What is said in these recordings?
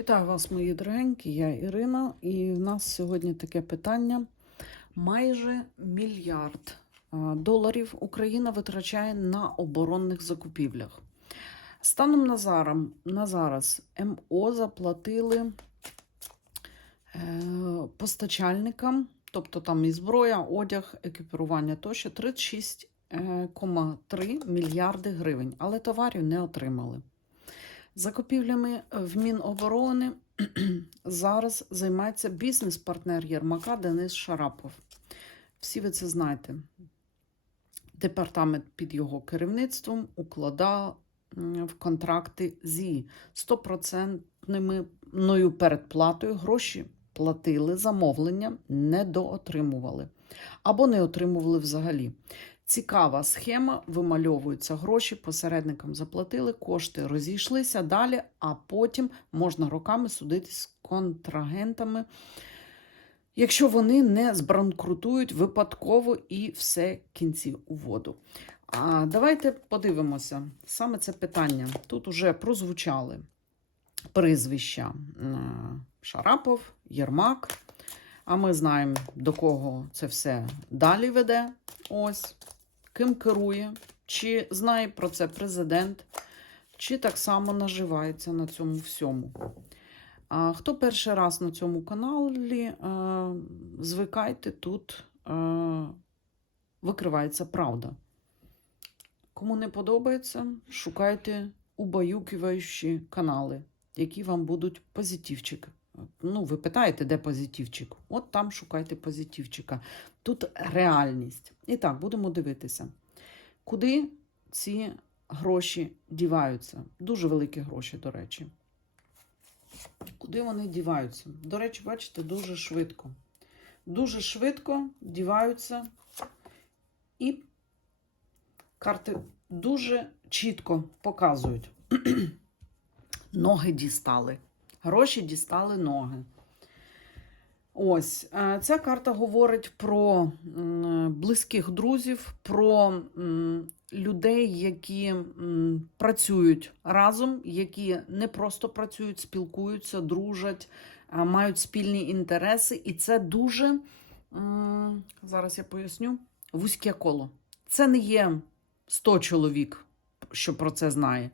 Вітаю вас, мої дорогенькі, я Ірина, і в нас сьогодні таке питання. Майже мільярд доларів Україна витрачає на оборонних закупівлях. Станом на зараз, МО заплатили е, постачальникам, тобто там і зброя, одяг, екіпірування тощо 36,3 мільярди гривень, але товарів не отримали. Закупівлями в Міноборони зараз займається бізнес-партнер Єрмака Денис Шарапов. Всі ви це знаєте. Департамент під його керівництвом укладав в контракти зі 100% передплатою гроші платили, замовлення не доотримували або не отримували взагалі. Цікава схема, вимальовуються гроші, посередникам заплатили, кошти розійшлися далі, а потім можна роками судитись з контрагентами, якщо вони не збранкрутують випадково і все кінці у воду. А давайте подивимося саме це питання. Тут уже прозвучали прізвища Шарапов, Єрмак. А ми знаємо, до кого це все далі веде. Ось ким керує, чи знає про це президент, чи так само наживається на цьому всьому. Хто перший раз на цьому каналі, е, звикайте, тут е, викривається правда. Кому не подобається, шукайте убаюкуваючі канали, які вам будуть позитивчик. Ну, ви питаєте, де позитивчик? От там шукайте позитивчика. Тут реальність. І так, будемо дивитися, куди ці гроші діваються. Дуже великі гроші, до речі. Куди вони діваються? До речі, бачите, дуже швидко. Дуже швидко діваються, і карти дуже чітко показують. Ноги дістали. Гроші дістали ноги. Ось е, ця карта говорить про близьких друзів, про людей, які працюють разом, які не просто працюють, спілкуються, дружать, мають спільні інтереси. І це дуже, зараз я поясню, вузьке коло. Це не є 100 чоловік, що про це знає.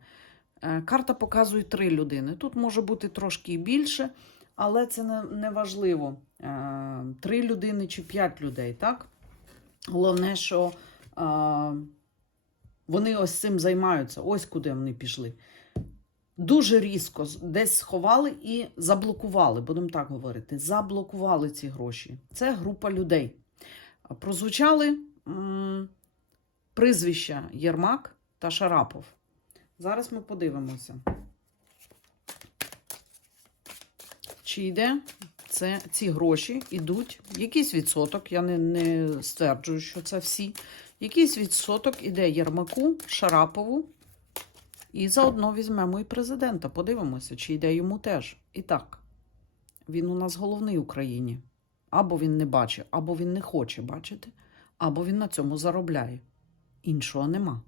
Е, Карта показує три людини. Тут може бути трошки і більше, але це не, важливо. Е, Три людини чи п'ять людей, так? Головне, що е, вони ось цим займаються, ось куди вони пішли. Дуже різко десь сховали і заблокували, будемо так говорити. Заблокували ці гроші. Це група людей. Прозвучали м, прізвища Єрмак та Шарапов. Зараз ми подивимося. Чи йде це, ці гроші йдуть, якийсь відсоток, я не, не стверджую, що це всі. Якийсь відсоток іде Єрмаку, Шарапову. І заодно візьмемо і президента. Подивимося, чи йде йому теж. І так, він у нас головний в Україні. Або він не бачить, або він не хоче бачити, або він на цьому заробляє. Іншого нема.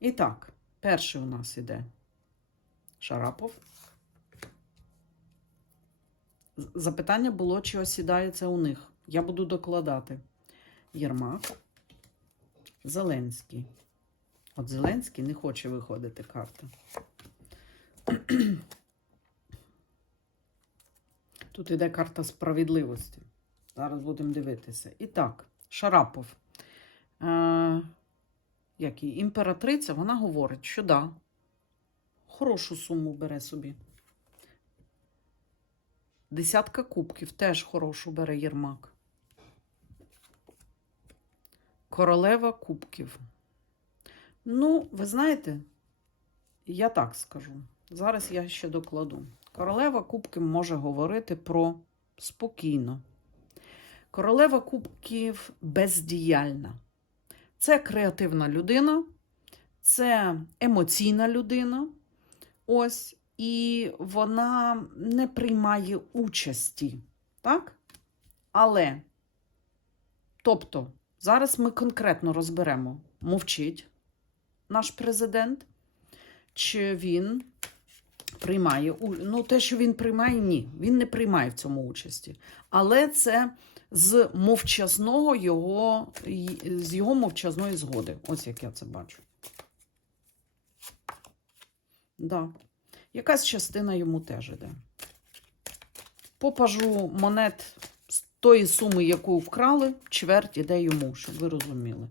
І так, перший у нас іде Шарапов. Запитання було, чи осідає це у них. Я буду докладати. Єрмак. Зеленський. От Зеленський не хоче виходити карта. Тут іде карта справедливості. Зараз будемо дивитися. І так, Шарапов. Як і імператриця, вона говорить, що да, хорошу суму бере собі. Десятка кубків теж хорошу бере Єрмак. Королева кубків. Ну, ви знаєте, я так скажу. Зараз я ще докладу. Королева кубків може говорити про спокійно. Королева кубків бездіяльна. Це креативна людина, це емоційна людина. Ось, і вона не приймає участі. Так? Але, тобто, зараз ми конкретно розберемо, мовчить наш президент, чи він Приймає. Ну, те, що він приймає, ні. Він не приймає в цьому участі. Але це з мовчазного його, з його мовчазної згоди. Ось як я це бачу. Да. Якась частина йому теж іде. По пажу монет з тої суми, яку вкрали, чверть іде йому, щоб ви розуміли.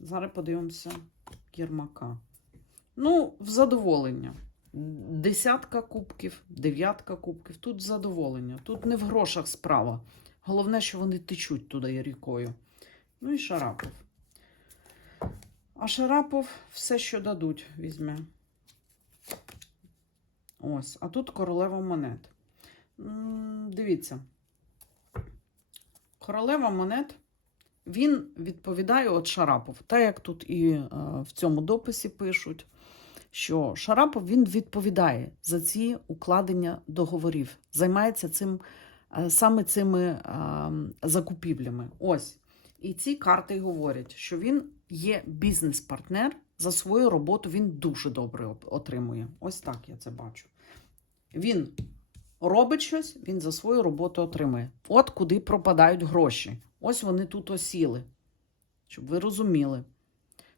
Зараз подивимося Єрмака. Ну, в задоволення. Десятка кубків, дев'ятка кубків. Тут задоволення. Тут не в грошах справа. Головне, що вони течуть туди рікою. Ну і Шарапов. А Шарапов все, що дадуть, візьме. Ось. А тут королева монет. Дивіться. Королева монет. Він відповідає от Шарапов. Так як тут і е, в цьому дописі пишуть, що Шарапов він відповідає за ці укладення договорів, займається цим, е, саме цими е, закупівлями. Ось. І ці карти говорять, що він є бізнес-партнер. За свою роботу він дуже добре отримує. Ось так я це бачу. Він робить щось, він за свою роботу отримує. От куди пропадають гроші. Ось вони тут осіли, щоб ви розуміли.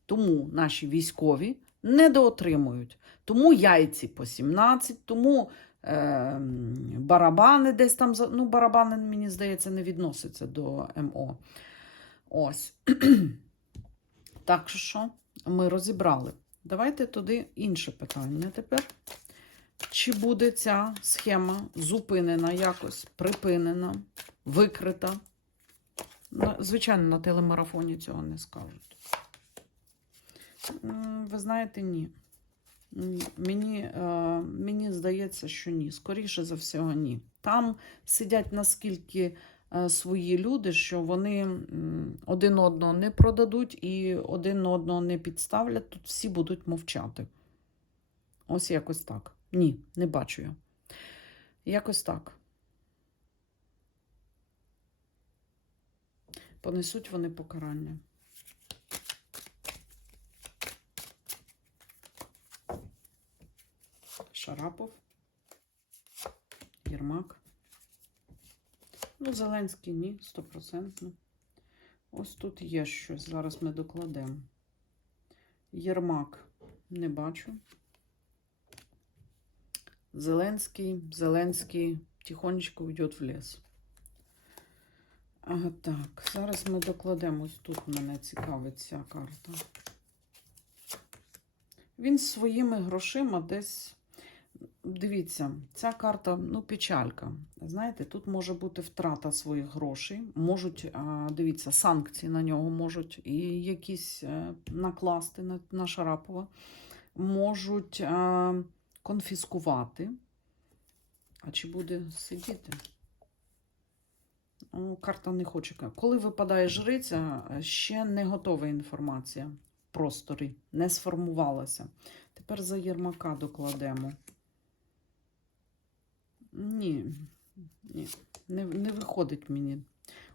Тому наші військові недоотримують. Тому яйці по 17, тому е, барабани десь там. Ну, барабани, мені здається, не відносяться до МО. Ось. так що, ми розібрали. Давайте туди інше питання тепер. Чи буде ця схема зупинена якось, припинена, викрита? Звичайно, на телемарафоні цього не скажуть. Ви знаєте, ні. Мені, е, мені здається, що ні. Скоріше за всього, ні. Там сидять наскільки е, свої люди, що вони один одного не продадуть і один одного не підставлять. Тут всі будуть мовчати. Ось якось так. Ні, не бачу я. Якось так. Понесуть вони покарання. Шарапов, Єрмак. Ну, Зеленський ні, стопроцентно. Ось тут є щось. Зараз ми докладемо. Єрмак не бачу. Зеленський, Зеленський тихонечко йде в ліс. Ага, так, зараз ми докладемо. Ось тут мене цікавить ця карта. Він своїми грошима десь. Дивіться, ця карта, ну, печалька. Знаєте, тут може бути втрата своїх грошей. Можуть, дивіться, санкції на нього можуть і якісь е, накласти на, на Шарапова. Можуть конфіскувати. А чи буде сидіти? Ну, карта не хоче. Коли випадає жриця, ще не готова інформація в просторі, не сформувалася. Тепер за Єрмака докладемо. Ні, ні, не, не виходить мені.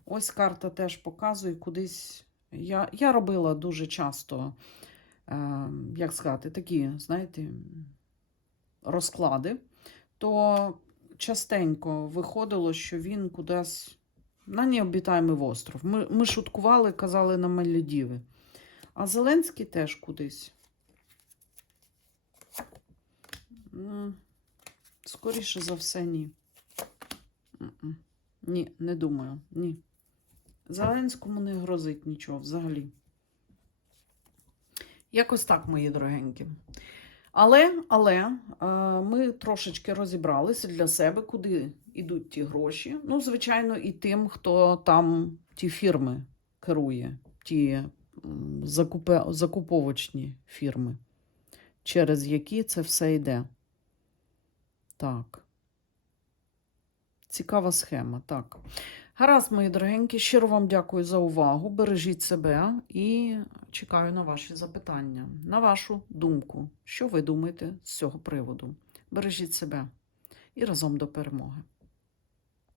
Ось карта теж показує кудись. Я, я робила дуже часто, е, як сказати, такі, знаєте, розклади, то частенько виходило, що він кудись на необітаємий остров. Ми, ми шуткували, казали на Мальдіви. А Зеленський теж кудись. Скоріше за все, ні. Ні, не думаю. Ні. Зеленському не грозить нічого взагалі. Якось так, мої дорогенькі. Але, але е, ми трошечки розібралися для себе, куди йдуть ті гроші. Ну, звичайно, і тим, хто там ті фірми керує, ті закупе, закуповочні фірми, через які це все йде. Так. Цікава схема, так. Гаразд, мої дорогенькі, щиро вам дякую за увагу. Бережіть себе і чекаю на ваші запитання, на вашу думку. Що ви думаєте з цього приводу? Бережіть себе і разом до перемоги.